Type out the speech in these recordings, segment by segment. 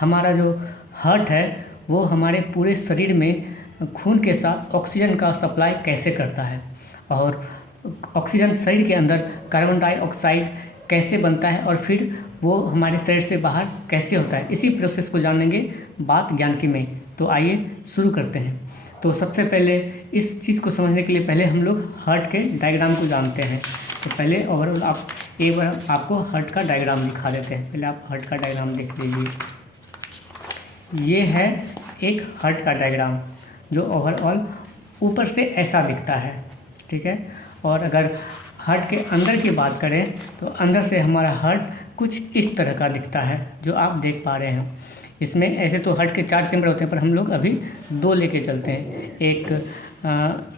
हमारा जो हार्ट है वो हमारे पूरे शरीर में खून के साथ ऑक्सीजन का सप्लाई कैसे करता है और ऑक्सीजन शरीर के अंदर कार्बन डाइऑक्साइड कैसे बनता है और फिर वो हमारे शरीर से बाहर कैसे होता है, इसी प्रोसेस को जानेंगे बात ज्ञान की में। तो आइए शुरू करते हैं। तो सबसे पहले इस चीज़ को समझने के लिए पहले हम लोग हार्ट के डायग्राम को जानते हैं। तो पहले ओवरऑल आप एक बार आपको हार्ट का डायग्राम दिखा देते हैं। पहले आप हार्ट का डायग्राम देख लीजिए। ये है एक हार्ट का डायग्राम जो ओवरऑल ऊपर से ऐसा दिखता है, ठीक है। और अगर हार्ट के अंदर की बात करें तो अंदर से हमारा हार्ट कुछ इस तरह का दिखता है जो आप देख पा रहे हैं। इसमें ऐसे तो हार्ट के 4 चैम्बर होते हैं, पर हम लोग अभी 2 लेके चलते हैं, एक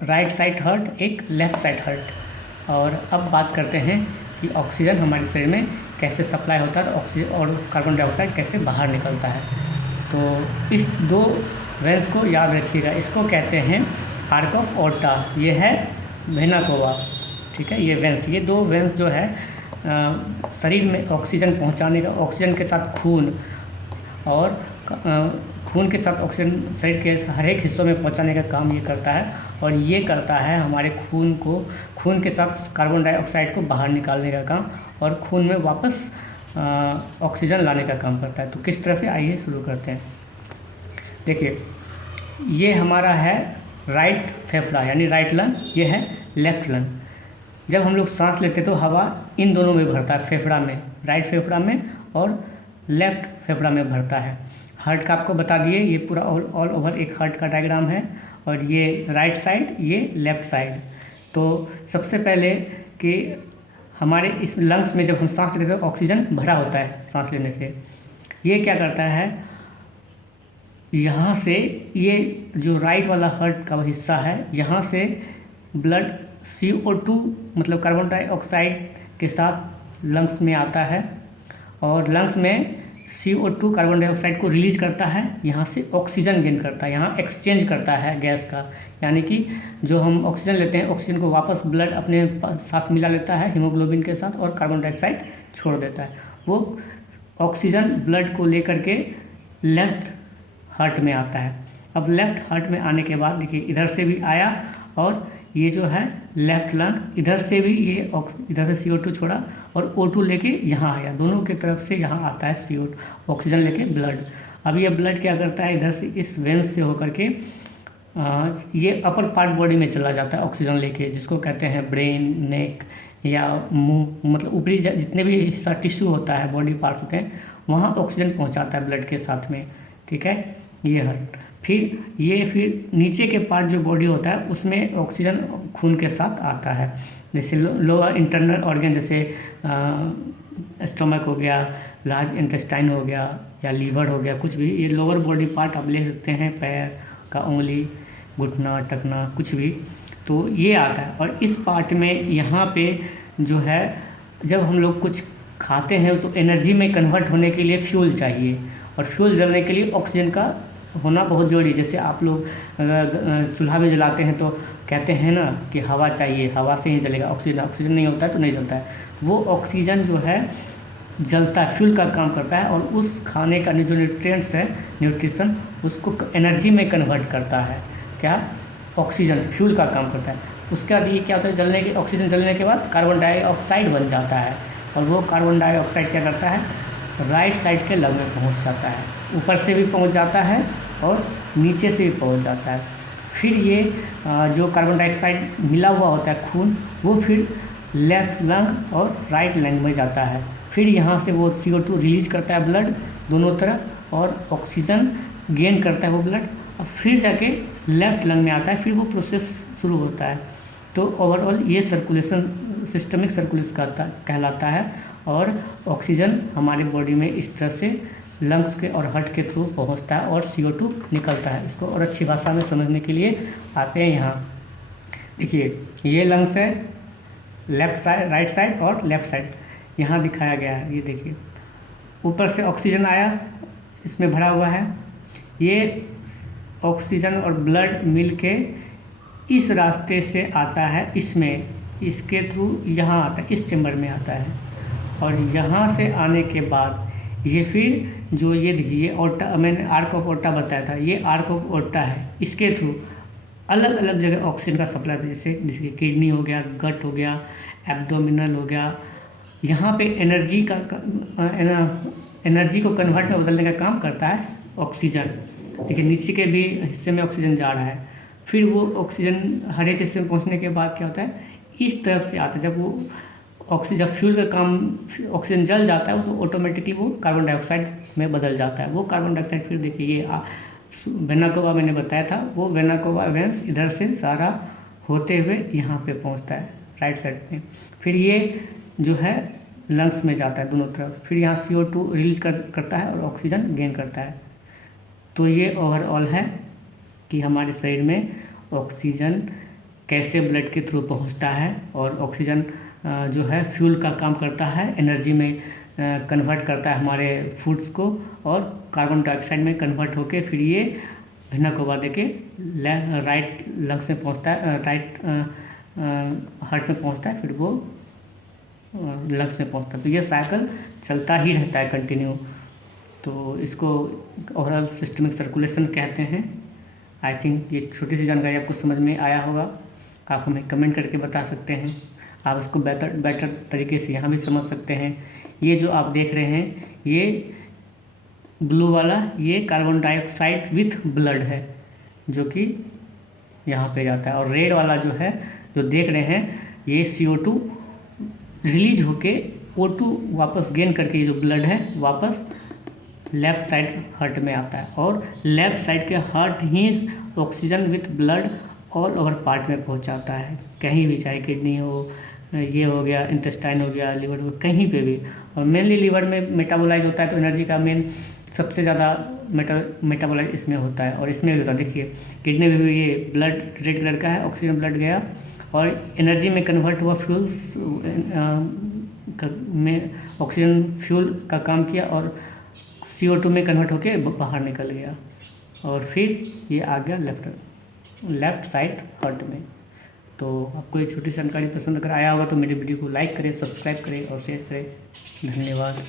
राइट साइड हार्ट, एक लेफ़्ट साइड हार्ट। और अब बात करते हैं कि ऑक्सीजन हमारे शरीर में कैसे सप्लाई होता है ऑक्सीजन और कार्बन डाइऑक्साइड कैसे बाहर निकलता है। तो इस 2 वेंस को याद रखिएगा। इसको कहते हैं आर्क ऑफ ओर्टा, ये है वेना कोवा, ठीक है। ये वेंस, ये 2 वेंस जो है शरीर में ऑक्सीजन पहुंचाने का, ऑक्सीजन के साथ खून और खून के साथ ऑक्सीजन शरीर के हर एक हिस्सों में पहुंचाने का काम ये करता है। और ये करता है हमारे खून के साथ कार्बन डाइऑक्साइड को बाहर निकालने का काम और खून में वापस ऑक्सीजन लाने का काम करता है। तो किस तरह से, आइए शुरू करते हैं। देखिए, ये हमारा है राइट फेफड़ा यानी राइट लंग, ये है लेफ्ट लंग। जब हम लोग सांस लेते तो हवा इन दोनों में भरता है, फेफड़ा में, राइट फेफड़ा में और लेफ्ट फेफड़ा में भरता है। हार्ट का आपको बता दिए, ये पूरा ऑल ओवर एक हार्ट का डायग्राम है। और ये राइट साइड, ये लेफ़्ट साइड। तो सबसे पहले कि हमारे इस लंग्स में जब हम सांस लेते हैं तो ऑक्सीजन भरा होता है सांस लेने से। ये क्या करता है, यहाँ से ये जो राइट वाला हार्ट का हिस्सा है, यहाँ से ब्लड CO2 मतलब कार्बन डाइऑक्साइड के साथ लंग्स में आता है और लंग्स में CO2 कार्बन डाइऑक्साइड को रिलीज करता है, यहाँ से ऑक्सीजन गेन करता है, यहाँ एक्सचेंज करता है गैस का। यानी कि जो हम ऑक्सीजन लेते हैं, ऑक्सीजन को वापस ब्लड अपने साथ मिला लेता है हीमोग्लोबिन के साथ और कार्बन डाइऑक्साइड छोड़ देता है। वो ऑक्सीजन ब्लड को लेकर के लेफ्ट हार्ट में आता है। अब लेफ्ट हार्ट में आने के बाद देखिए, इधर से भी आया और ये जो है लेफ्ट लंग, इधर से भी ये इधर से CO2 छोड़ा और O2 लेके यहाँ आया, दोनों की तरफ से यहाँ आता है CO2 ऑक्सीजन लेके ब्लड। अब ये ब्लड क्या करता है, इधर से इस वेंस से होकर के ये अपर पार्ट बॉडी में चला जाता है ऑक्सीजन लेके, जिसको कहते हैं ब्रेन, नेक या मुंह, मतलब ऊपरी जितने भी हिस्सा टिश्यू होता है, बॉडी पार्ट होते हैं, वहाँ ऑक्सीजन पहुँचाता है ब्लड के साथ में, ठीक है। ये हार्ट फिर नीचे के पार्ट जो बॉडी होता है उसमें ऑक्सीजन खून के साथ आता है। जैसे लोअर इंटरनल ऑर्गन, जैसे स्टोमक हो गया, लार्ज इंटेस्टाइन हो गया या लीवर हो गया, कुछ भी, ये लोअर बॉडी पार्ट आप ले सकते हैं, पैर का उंगली, घुटना, टखना, कुछ भी, तो ये आता है। और इस पार्ट में यहाँ पे जो है, जब हम लोग कुछ खाते हैं तो एनर्जी में कन्वर्ट होने के लिए फ्यूल चाहिए और फ्यूल जलने के लिए ऑक्सीजन का होना बहुत ज़रूरी। जैसे आप लोग चूल्हा भी जलाते हैं तो कहते हैं ना कि हवा चाहिए, हवा से ही जलेगा, ऑक्सीजन नहीं होता है तो नहीं जलता है। वो ऑक्सीजन जो है जलता है, फ्यूल का काम करता है और उस खाने का जो न्यूट्रिएंट्स है, न्यूट्रिशन, उसको एनर्जी में कन्वर्ट करता है। क्या, ऑक्सीजन फ्यूल का काम करता है। उसके बाद ये क्या होता है, ऑक्सीजन जलने के बाद कार्बन डाइऑक्साइड बन जाता है और वो कार्बन डाइऑक्साइड क्या करता है, राइट साइड के लंग में पहुंच जाता है, ऊपर से भी पहुंच जाता है और नीचे से भी पहुंच जाता है। फिर ये जो कार्बन डाइऑक्साइड मिला हुआ होता है खून, वो फिर लेफ्ट लंग और राइट लंग में जाता है। फिर यहाँ से वो CO2 रिलीज करता है ब्लड दोनों तरफ और ऑक्सीजन गेन करता है वो ब्लड, और फिर जाके लेफ्ट लंग में आता है, फिर वो प्रोसेस शुरू होता है। तो ओवरऑल ये सर्कुलेशन सिस्टमिक सर्कुलेशन कहलाता है और ऑक्सीजन हमारे बॉडी में इस तरह से लंग्स के और हार्ट के थ्रू पहुंचता है और CO2 निकलता है। इसको और अच्छी भाषा में समझने के लिए आते हैं यहाँ। देखिए, ये लंग्स है, लेफ्ट साइड, राइट साइड और लेफ्ट साइड यहाँ दिखाया गया है। ये देखिए, ऊपर से ऑक्सीजन आया, इसमें भरा हुआ है, ये ऑक्सीजन और ब्लड मिल के इस रास्ते से आता है, इसमें, इसके थ्रू यहाँ आता है, इस चैम्बर में आता है। और यहाँ से आने के बाद ये फिर जो ये देखिए, ये ओर्टा मैंने आर्क ऑफ ओर्टा बताया था, ये आर्क ऑफ ओर्टा है। इसके थ्रू अलग अलग जगह ऑक्सीजन का सप्लाई होता है, जैसे किडनी हो गया, गट हो गया, एब्डोमिनल हो गया। यहाँ पे एनर्जी को कन्वर्ट में बदलने का काम करता है ऑक्सीजन। देखिए नीचे के भी हिस्से में ऑक्सीजन जा रहा है, फिर वो ऑक्सीजन हर एक हिस्से में पहुँचने के बाद क्या होता है, इस तरफ से आता है। जब वो ऑक्सीजन फ्यूल का काम, ऑक्सीजन जल जाता है तो ऑटोमेटिकली वो कार्बन डाइऑक्साइड में बदल जाता है। वो कार्बन डाइऑक्साइड फिर देखिए ये वेना कोवा मैंने बताया था, वो वेना कोवा वेंस इधर से सारा होते हुए यहाँ पे पहुँचता है राइट साइड में। फिर ये जो है लंग्स में जाता है दोनों तरफ, फिर यहाँ CO2 रिलीज करता है और ऑक्सीजन गेन करता है। तो ये ओवरऑल है कि हमारे शरीर में ऑक्सीजन कैसे ब्लड के थ्रू पहुँचता है, और ऑक्सीजन जो है फ्यूल का काम करता है, एनर्जी में कन्वर्ट करता है हमारे फूड्स को, और कार्बन डाइऑक्साइड में कन्वर्ट होके फिर ये वेना कोवा दे के राइट लंग्स में पहुंचता है, राइट हार्ट में पहुंचता है, फिर वो लंग्स में पहुंचता है। तो ये साइकिल चलता ही रहता है कंटिन्यू। तो इसको ओवरऑल सिस्टमिक सर्कुलेशन कहते हैं। आई थिंक ये छोटी सी जानकारी आपको समझ में आया होगा। आप हमें कमेंट करके बता सकते हैं, आप इसको बेटर तरीके से यहाँ भी समझ सकते हैं। ये जो आप देख रहे हैं, ये ब्लू वाला ये कार्बन डाइऑक्साइड विथ ब्लड है जो कि यहाँ पे जाता है, और रेड वाला जो है जो देख रहे हैं, ये CO2 रिलीज होके O2 वापस गेन करके ये जो ब्लड है वापस लेफ़्ट साइड हार्ट में आता है, और लेफ़्ट साइड के heart he oxygen with blood all over part में पहुँचाता है, कहीं भी, चाहे किडनी हो, ये हो गया, इंटेस्टाइन हो गया, लिवर हो, कहीं पे भी। और मेनली लिवर में मेटाबोलाइज होता है, तो एनर्जी का मेन सबसे ज़्यादा मेटाबोलाइज इसमें होता है, और इसमें भी होता है। देखिए किडनी में भी ये ब्लड रेड कलर का है, ऑक्सीजन ब्लड गया और एनर्जी में कन्वर्ट हुआ, फ्यूल्स में ऑक्सीजन फ्यूल का काम किया और CO2 में कन्वर्ट होके बाहर निकल गया, और फिर ये आ गया लेफ़्ट साइड हार्ट में। तो आपको ये छोटी जानकारी पसंद अगर आया होगा तो मेरी वीडियो को लाइक करें, सब्सक्राइब करें और शेयर करें। धन्यवाद।